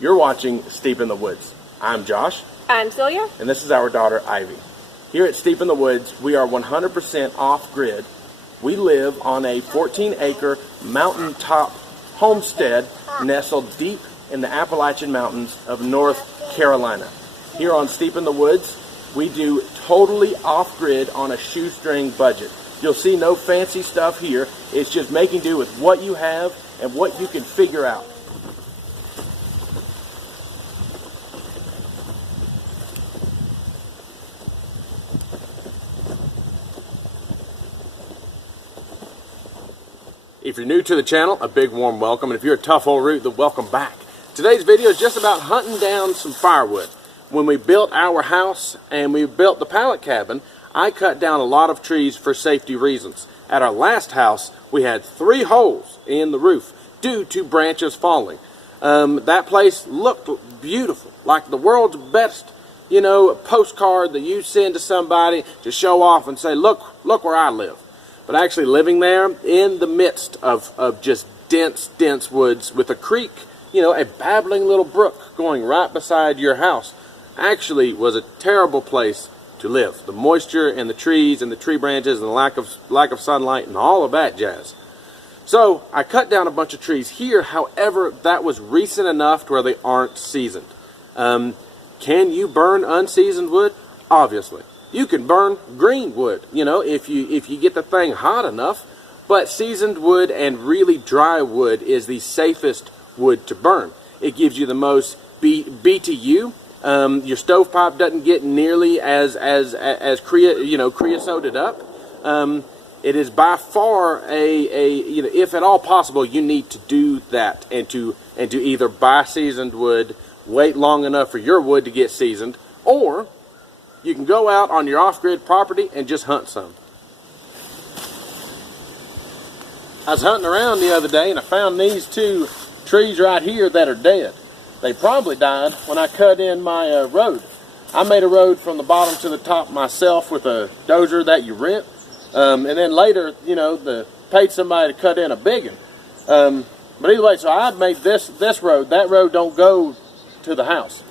You're watching Steep in the Woods. I'm Josh. I'm Celia. And this is our daughter, Ivy. Here at Steep in the Woods, we are 100% off-grid. We live on a 14-acre mountaintop homestead nestled deep in the Appalachian Mountains of North Carolina. Here on Steep in the Woods, we do totally off-grid on a shoestring budget. You'll see no fancy stuff here. It's just making do with what you have and what you can figure out. If you're new to the channel, a big warm welcome, and if you're a tough old root, then welcome back. Today's video is just about hunting down some firewood. When we built our house and we built the pallet cabin, I cut down a lot of trees for safety reasons. At our last house, we had 3 holes in the roof due to branches falling. That place looked beautiful, like the world's best, postcard that you send to somebody to show off and say, look where I live. But actually living there in the midst of just dense woods with a creek, a babbling little brook going right beside your house, actually was a terrible place to live. The moisture and the trees and the tree branches and the lack of sunlight and all of that jazz. So I cut down a bunch of trees here. However, that was recent enough to where they aren't seasoned. Can you burn unseasoned wood? Obviously. You can burn green wood, if you get the thing hot enough. But seasoned wood and really dry wood is the safest wood to burn. It gives you the most BTU. Your stovepipe doesn't get nearly as creosoted up. It is by far if at all possible, you need to do that and to either buy seasoned wood, wait long enough for your wood to get seasoned, or you can go out on your off-grid property and just hunt some. I was hunting around the other day and I found these 2 trees right here that are dead. They probably died when I cut in my road. I made a road from the bottom to the top myself with a dozer that you rent. And then later, paid somebody to cut in a big one. But anyway, so I made this road. That road don't go to the house.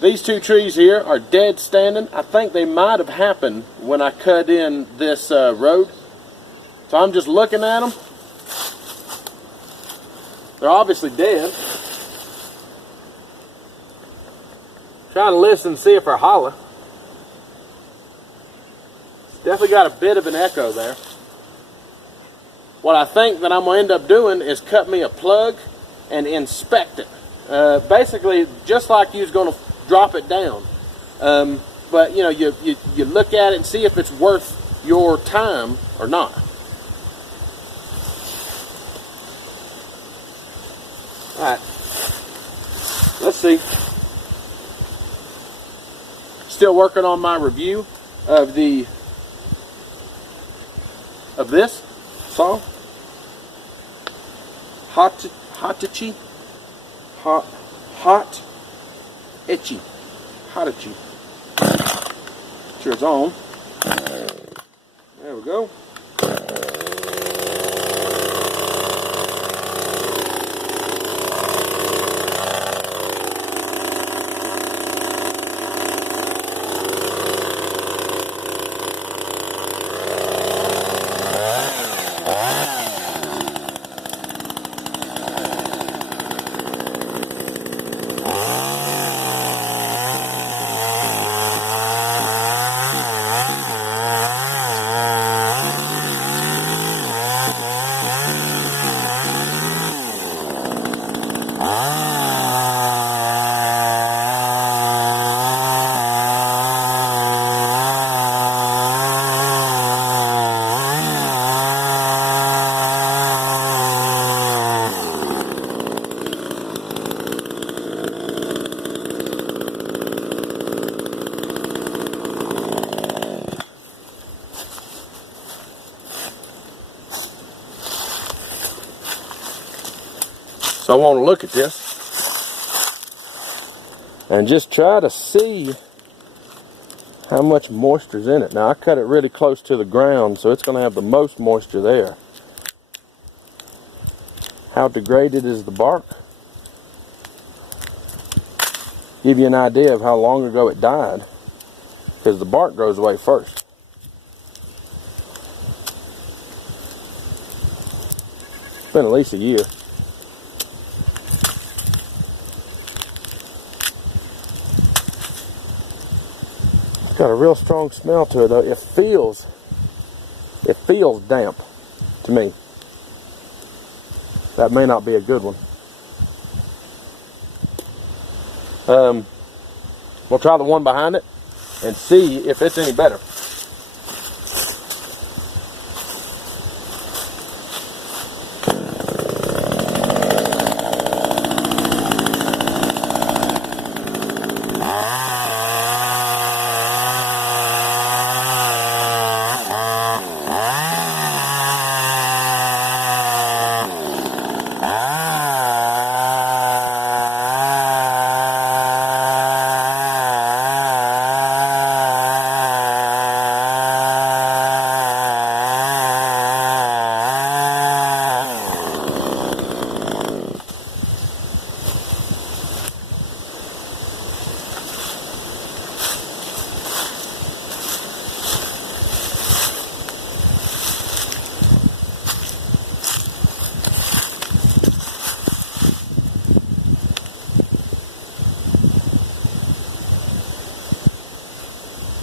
These 2 trees here are dead standing. I think they might have happened when I cut in this road. So I'm just looking at them. They're obviously dead. Trying to listen and see if they're hollow. It's definitely got a bit of an echo there. What I think that I'm going to end up doing is cut me a plug and inspect it. Basically, just like you was going to drop it down. But you look at it and see if it's worth your time or not. Alright, let's see. Still working on my review of this saw. Hoteche Sure it's on. There we go. So I want to look at this and just try to see how much moisture's in it. Now I cut it really close to the ground, so it's going to have the most moisture there. how degraded is the bark. Give you an idea of how long ago it died, because the bark grows away first. It's been at least a year. It's got a real strong smell to it though. It feels damp to me. That may not be a good one. We'll try the one behind it and see if it's any better.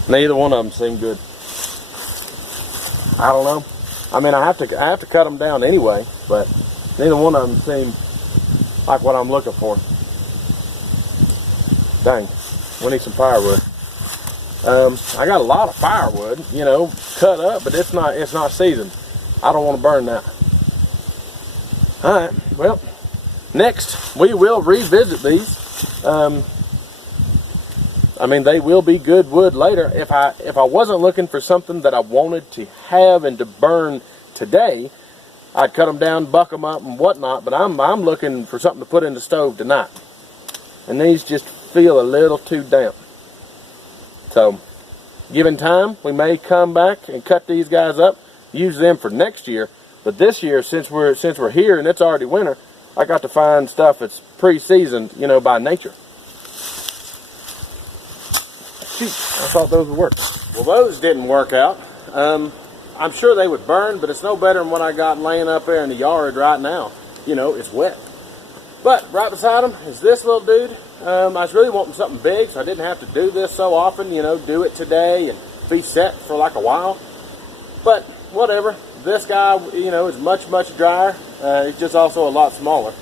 Neither one of them seem good. I don't know. I mean, I have to cut them down anyway, but neither one of them seem like what I'm looking for. Dang, we need some firewood. I got a lot of firewood, you know, cut up, but it's not seasoned. I don't want to burn that. All right. Well, next we will revisit these. I mean, they will be good wood later. If I wasn't looking for something that I wanted to have and to burn today, I'd cut them down, buck them up, and whatnot. But I'm looking for something to put in the stove tonight. And these just feel a little too damp. So, given time, we may come back and cut these guys up, use them for next year. But this year, since we're here and it's already winter, I got to find stuff that's pre-seasoned, you know, by nature. Shoot, I thought those would work. Well, those didn't work out. I'm sure they would burn, but it's no better than what I got laying up there in the yard right now. You know, it's wet. But right beside them is this little dude. I was really wanting something big, so I didn't have to do this so often, you know, do it today and be set for like a while. But whatever. This guy, you know, is much, much drier. It's just also a lot smaller.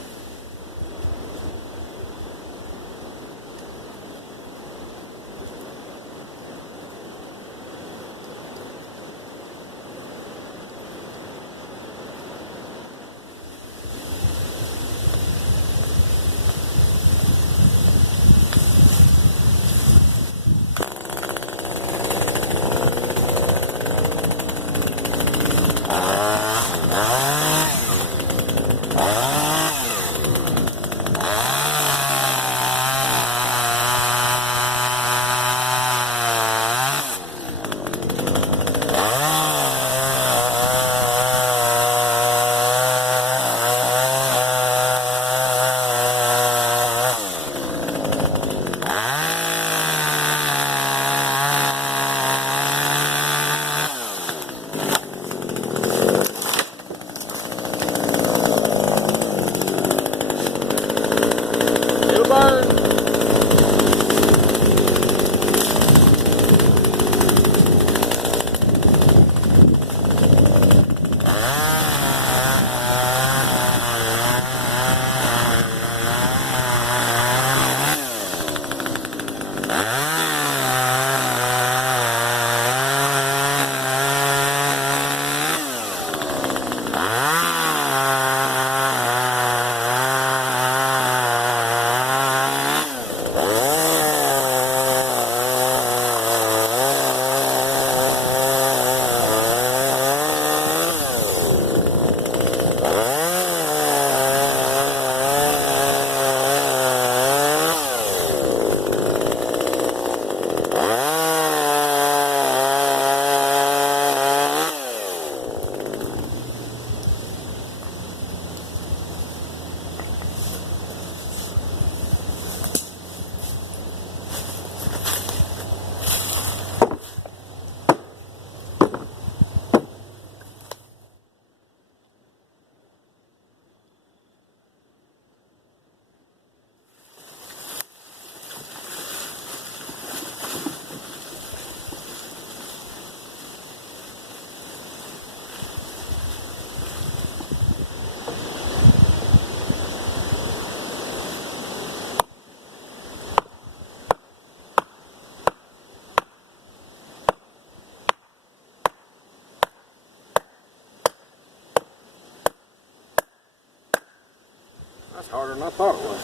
That's harder than I thought it was.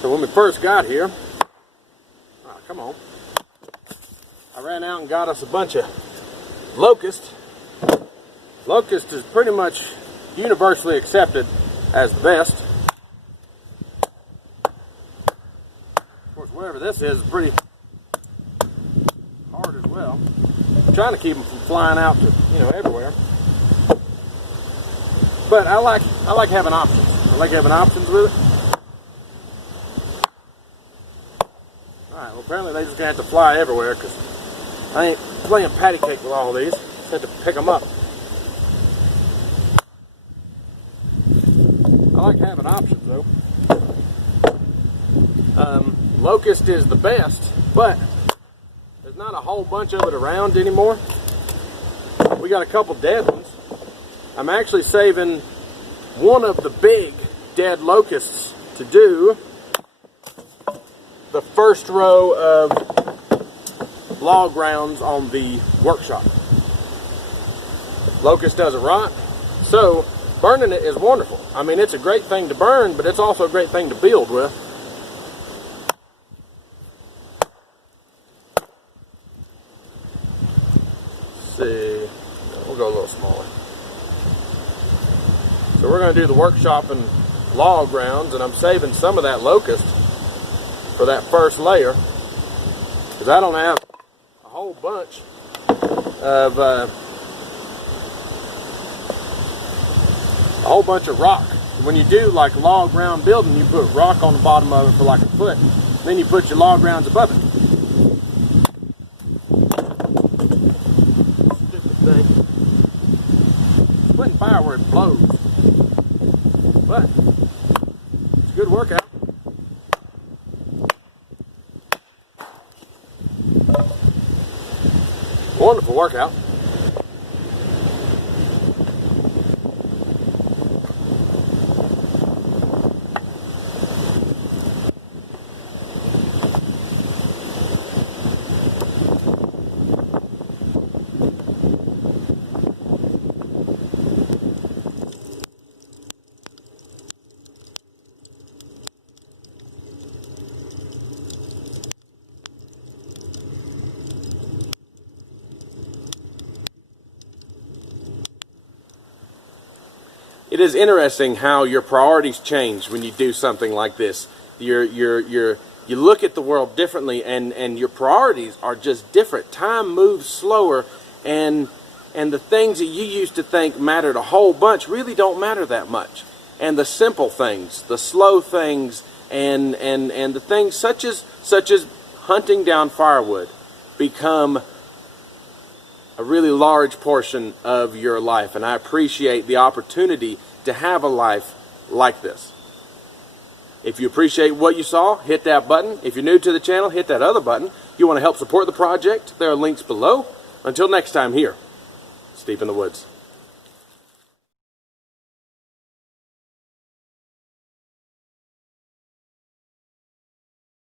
So when we first got here, come on, I ran out and got us a bunch of locust. Locust is pretty much universally accepted as the best. Of course, whatever this is pretty hard as well. I'm trying to keep them from flying out to, everywhere. But I like having options. I like having options with it. Alright, well apparently they're just going to have to fly everywhere because I ain't playing patty cake with all these. Just have to pick them up. I like having options though. Locust is the best, but there's not a whole bunch of it around anymore. We got a couple dead ones. I'm actually saving one of the big dead locusts to do the first row of log rounds on the workshop. Locust doesn't rot, so burning it is wonderful. I mean, it's a great thing to burn, but it's also a great thing to build with. Let's see, we'll go a little smaller. So we're going to do the workshop and log rounds, and I'm saving some of that locust for that first layer because I don't have a whole bunch of rock. When you do like log round building, you put rock on the bottom of it for like a foot, then you put your log rounds above it. Stupid thing. Splitting firewood blows, but it's a good workout. Wonderful workout. It is interesting how your priorities change when you do something like this. You look at the world differently, and your priorities are just different. Time moves slower, and the things that you used to think mattered a whole bunch really don't matter that much. And the simple things, the slow things, and the things such as hunting down firewood become a really large portion of your life, and I appreciate the opportunity to have a life like this. If you appreciate what you saw, hit that button. If you're new to the channel, hit that other button. If you want to help support the project, there are links below. Until next time, here, Steep in the Woods.